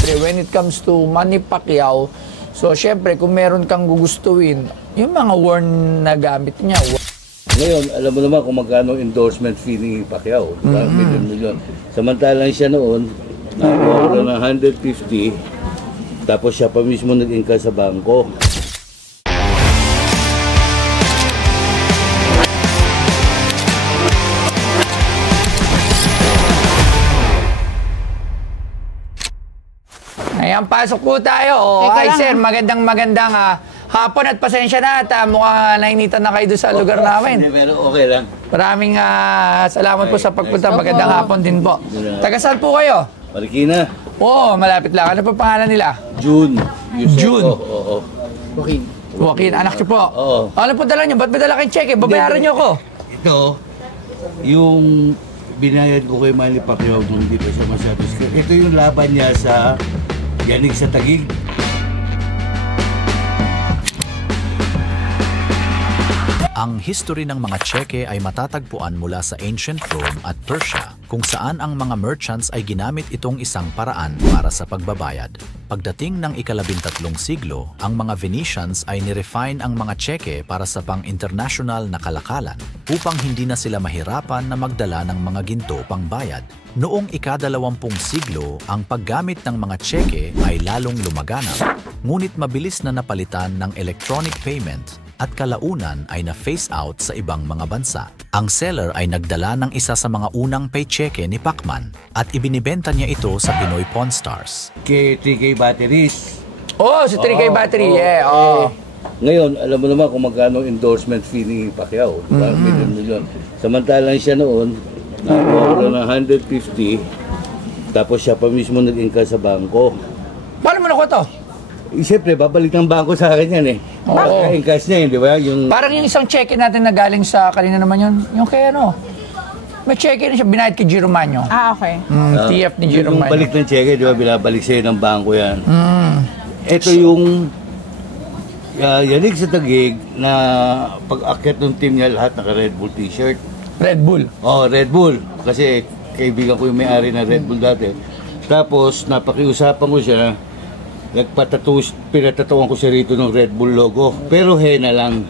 syempre, when it comes to Manny Pacquiao, so syempre, kung meron kang gugustuhin, yung mga worn na gamit niya. Ngayon, alam mo naman kung magkano endorsement fee ni Pacquiao. Milyon-milyon. Samantalang siya noon, nakakuha ng 150, tapos siya pa mismo nag-inka sa bangko. Ayan, pasok po tayo. Ay, sir, magandang hapon at pasensya na at mukhang nainitan na kayo doon sa lugar namin. Hindi, pero okay lang. Maraming salamat po sa pagpunta. Magandang hapon din po. Taga saan po kayo? Marikina. Oo, malapit lang. Ano pa pangalan nila? June. June. Oo. Joaquin. Joaquin, anak niyo po. Oo. Ano po dala niyo? Ba't may dala kayong cheque? Babayaran niyo ako. Ito, yung binayad ko kay Manny Pacquiao nung hindi pa siya masyado. Ito yung laban niya sa Yanig sa Taguig. Ang history ng mga tseke ay matatagpuan mula sa ancient Rome at Persia, kung saan ang mga merchants ay ginamit itong isang paraan para sa pagbabayad. Pagdating ng ika-13 siglo, ang mga Venetians ay nirefine ang mga tseke para sa pang-international na kalakalan upang hindi na sila mahirapan na magdala ng mga ginto pangbayad. Noong ika-20 siglo, ang paggamit ng mga tseke ay lalong lumaganap, ngunit mabilis na napalitan ng electronic payment at kalaunan ay na-phase out sa ibang mga bansa. Ang seller ay nagdala ng isa sa mga unang paycheque ni Pacman at ibinibenta niya ito sa Pinoy Pawn Stars. Kay 3K Batteries. Oh, si 3K Battery, Ngayon, alam mo naman kung magkano endorsement fee ni Pacquiao. Milyon-milyon. Samantalang siya noon, nakakuha ng 150, tapos siya pa mismo nag-inka sa bangko. Paano mo nakuha to? Siyempre, babalik ng bangko sa akin yan eh. Oo. Encash niya yun, di ba? Parang yung isang cheque natin na galing sa kanina naman yun. Yung kaya may cheque na siya, binayad kay Giromanyo. Okay. TF ni Giromanyo. Yung balik ng cheque, di ba? Binabalik sa'yo ng bangko yan. Ito yung Yanig sa Taguig na pag-akyat ng team niya lahat naka-Red Bull t-shirt. Red Bull? Oh, Red Bull. Kasi kaibigan ko yung may-ari ng Red Bull dati. Tapos, napakiusapan ko siya, pinatatuan ko siya rito ng Red Bull logo. Pero henna lang.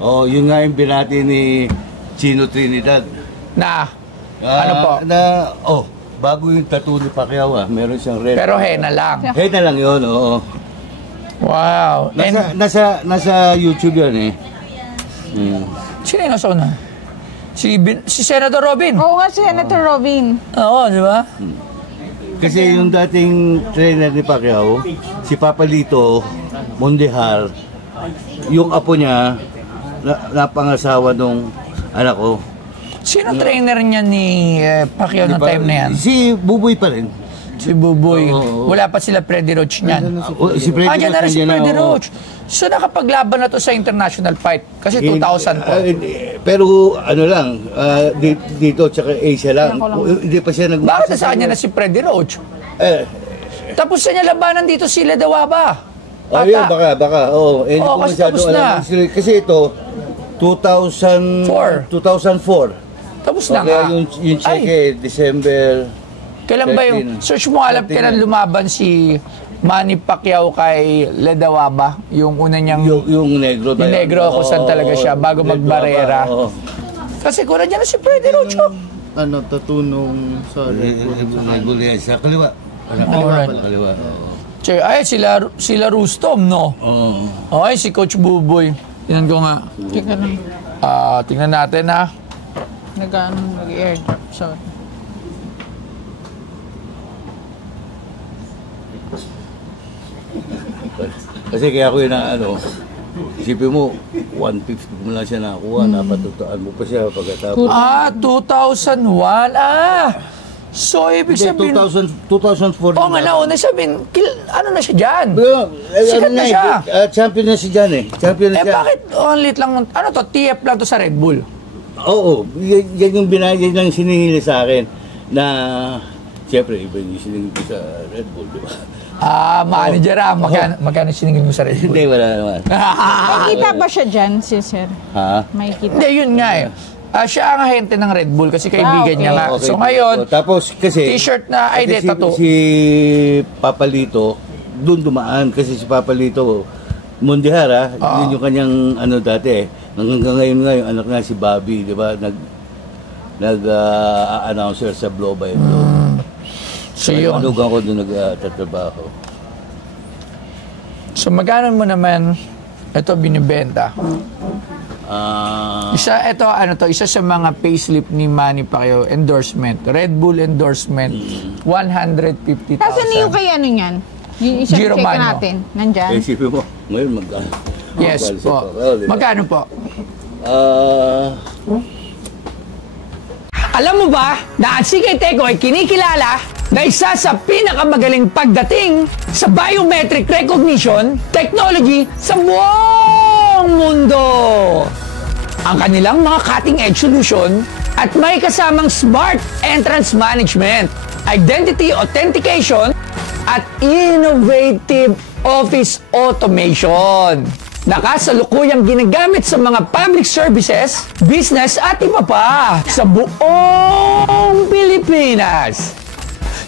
Oh, yun nga yung binati ni Chino Trinidad. Ano po? Bago yung tattoo ni Pacquiao meron siyang red. Pero henna lang. Henna lang yun, oo. Wow. Nasa YouTube yan eh. Sino yung nasa una? Si Senator Robin? Oo nga, si Senator Robin. Oo, di ba? Kasi yung dating trainer ni Pacquiao, si Papalito Mondehar, yung apo niya, napangasawa nung anak ko. Sino trainer niya ni Pacquiao noong time na yan? Si Buboy pa rin. Si Buboy. Wala pa sila Freddy Roach niyan. Si Freddy Diyan na rin si Freddy Roach. So nakapaglaban na to sa international fight. Kasi 2000 po. Pero ano lang, dito tsaka Asia lang. Hindi pa siya Bakit sa kanya na si Freddy Roach? Tapos sa niya labanan dito si Ledawaba. Yun, baka. Kasi tapos na. Kasi ito, 2004. Tapos na nga. Yung cheque, December. Kailan ba yung, search mo alam kailan lumaban si Manny Pacquiao kay Ledawaba? Yung una niyang... Yung negro. Yung negro, kung saan talaga siya, bago magbarera. Kasi kung nandiyan na si Freddy Roach. Tatunong sa Negro yan, sa kaliwa. Kaliwa. Ay, sila Rustom, no? Ay, si Coach Buboy. Tingnan ko nga. Tingnan natin, ha? Nag-airdrop, sorry. Kasi kaya ko yun isipin mo, 150 mo lang siya nakakuha, napatutaan mo pa siya pagkatapos. 2001, so ibig sabihin... 2004. Oo nga, nauna sabihin, ano na siya dyan? Sikat na siya. Champion na siya dyan eh. Champion na siya. Bakit only lang, TF lang to sa Red Bull? Oo, yan yung binayad lang siningili sa akin na, siyempre, iba yung siningili ko sa Red Bull, di ba? Manager magkano siningil mo sa Red Bull? Hindi, wala naman. May kita ba siya dyan, si Sir? Ha? May kita. Hindi, yun nga eh. Siya ang ahente ng Red Bull kasi kaibigan niya nga. Okay. So ngayon, Tapos kasi t-shirt na, ay kasi di, tattoo. si Papalito doon dumaan kasi si Papalito Mundihara, yun yung kanyang ano dati hanggang ngayon nga yung anak nga si Bobby, di ba? Announcer sa Blow by Blow. So yun. Anugan ko doon nagtatrabaho. So magkano mo naman ito binibenta? Isa sa mga payslip ni Manny Pacquiao endorsement. Red Bull endorsement, 150,000. Nasaan yung kay ano niyan? Yung isang Giro check Mano. natin. Nandyan? Isipin mo, ngayon magkano? Yes po. Magkano po? Alam mo ba na ang CK Teko ay kinikilala na isa sa pinakamagaling pagdating sa biometric recognition technology sa buong mundo. Ang kanilang mga cutting-edge solution at may kasamang smart entrance management, identity authentication, at innovative office automation. Nakasalukuyang ginagamit sa mga public services, business at iba pa sa buong Pilipinas.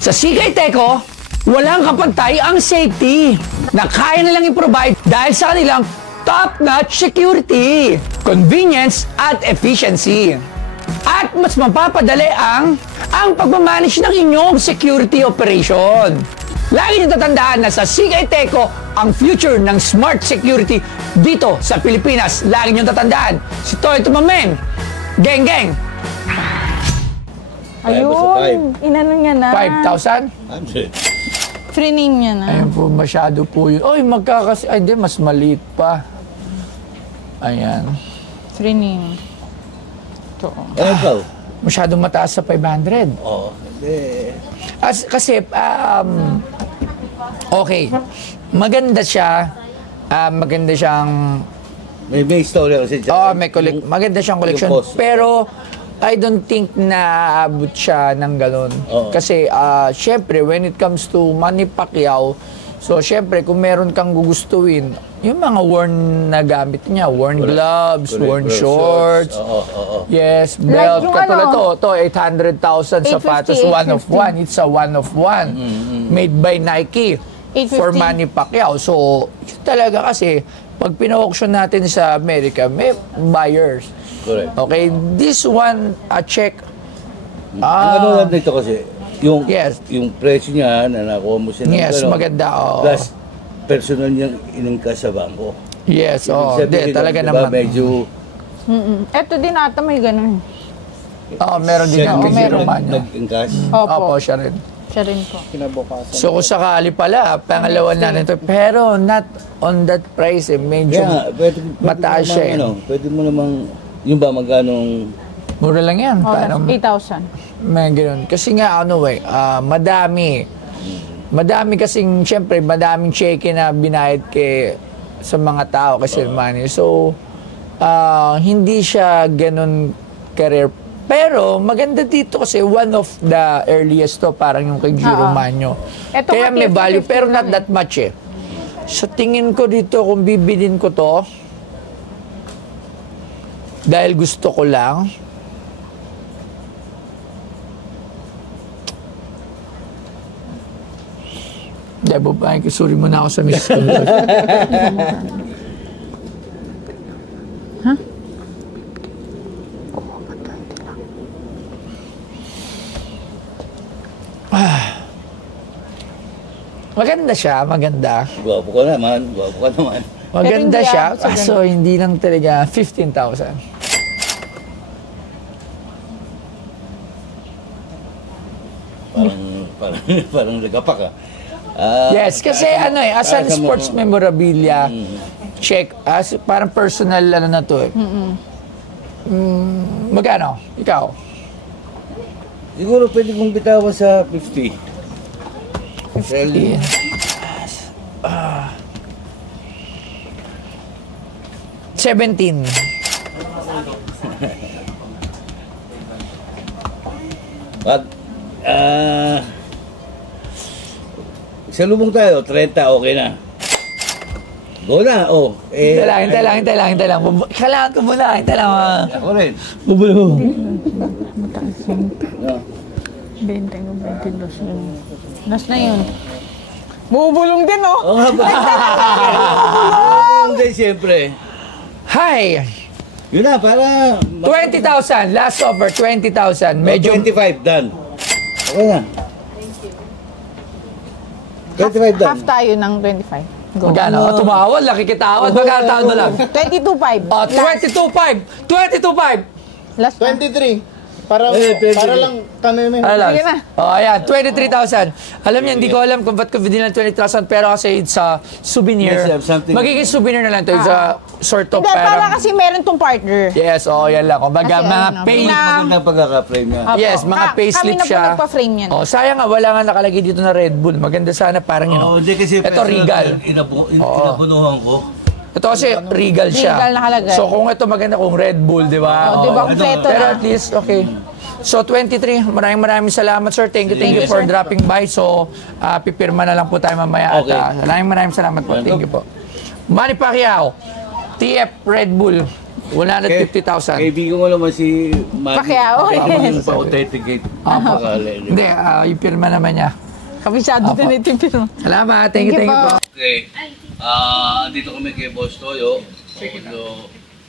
Sa CK Teko, walang kapantay ang safety na kaya nilang i-provide dahil sa kanilang top-notch security, convenience at efficiency. At mas mapapadali ang pagmamanage ng inyong security operation. Lagi niyo tatandaan na sa CK Teko ang future ng smart security dito sa Pilipinas. Lagi niyo tatandaan. Si Toy Tumamen. Geng, geng. Ayun. Inano niya na. 5,000? Free name niya na. Ayun po, masyado po yun. Oy, ay di, mas maliit pa. Ayan. Free name. Ito. Ikaw? Masyadong mataas sa 500. Oo. Kasi, okay. Maganda siya. Maganda siyang... May istorya kasi dyan. Maganda siyang collection. Pero, I don't think na aabot siya ng ganun. Kasi, syempre, when it comes to Manny Pacquiao, so, syempre, kung meron kang gugustuhin, yung mga worn na gamit niya, worn gloves, worn shorts, yes, belt, Like katulad ano, to 800,000 sapatos, 1 of 1, it's a 1 of 1, made by Nike, 850. for Manny Pacquiao. So, yun talaga kasi, pag pina-auction natin sa America, may buyers. Correct. Okay, this one, check. Ang ano lang dito kasi, yung presyo niya na nakuha mo siya ng Yes, gano'n, maganda. plus personal niyang iningkas sa bangko. Yes, Sabihin, talaga diba, naman. medyo... Ito din ata may ganun. Meron din siya ako. kasi Meron man. nag-ingkas. Opo. Siya rin. Siya rin po. Kinabukasan. So kung sakali pala, pangalawa na ito. Pero not on that price, medyo pwede mataas siya. Pwede mo namang, yung ba magkanong... Mura lang yan. Parang 8,000. may ganun. Kasi nga, madami. Madami kasing, syempre, madaming cheque na binayad sa mga tao kasi money. So, hindi siya ganun career. Pero, maganda dito kasi one of the earliest to, parang yung kay Giro Mano. Kaya may value, pero not that much eh. Sa tingin ko dito, kung bibilin ko to, dahil gusto ko lang, Debo, pakikisuri mo na ako sa miss ko. Ha? Maganda siya, maganda. Gwapo ka naman. Maganda hindi siya, sa kaso hindi lang talaga 15,000. Parang nagapak ka. Yes, kasi as an sports memorabilia, check, parang personal na to eh. Magkano? Ikaw? Siguro pwede kong bitawan sa 50. 17. Pag, sa lubong tayo, 30, okay na. Go na, oh. Hintay lang. Kailangan ko muna, hintay lang. Ako rin. Bubulong. Mataas yun. No. 20 ko, 22 yun. Last na yun. Bubulong din, oh! Oo nga ba? Bubulong din, siyempre. Hi! Yun na, para... 20,000. Last offer, 20,000. Medyo... 25, done. Okay na. 25 done. Half tayo ng 25. Go. Magkano? Tumawad, laki kitawad. Magkano taon na lang? 22.5. Oh, 22.5. 22.5. Last na. 23. Para, Eh, 23. para lang kami may... Ano? Sige na. Oh, ayan, 23,000. Alam niyo, hindi ko alam kung ba't ko binilang 20,000, pero kasi it's a souvenir. Yes, I have something. Magiging souvenir na lang to. It's a sort of Hindi, para parang... kasi meron tong partner. Yes, yan lang. Kumbaga, Kasi mga ano, pay... Magandang pagkaka-frame niya. Opo. Yes, mga payslip Kami na po siya. nagpa-frame yan. Oh, sayang nga, wala nga nakalagay dito na Red Bull. Maganda sana parang yun. Oo, hindi kasi... Ito, Regal. Inabunuhan ko. Ito kasi Regal siya. Regal nakalagay. So kung ito maganda kung Red Bull, di ba? Oh, di ba, kompleto Pero na. at least, okay. So 23, maraming salamat sir. Thank you for dropping by. So pipirma na lang po tayo mamaya. Okay. At maraming salamat po. Thank you po. Manny Pacquiao, TF Red Bull, 150,000. Kaibigan ko naman si Manny. Pacquiao. Yung pa-authenticate. Hindi, yung pirma naman niya. Kabisado din ito yung pirma. Salamat. Thank you po. Okay. Andito kami kay Boss Toyo. So,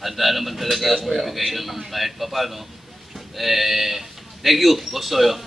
handa naman talaga kung ibigay ng kahit pa paano. Thank you, Boss Toyo.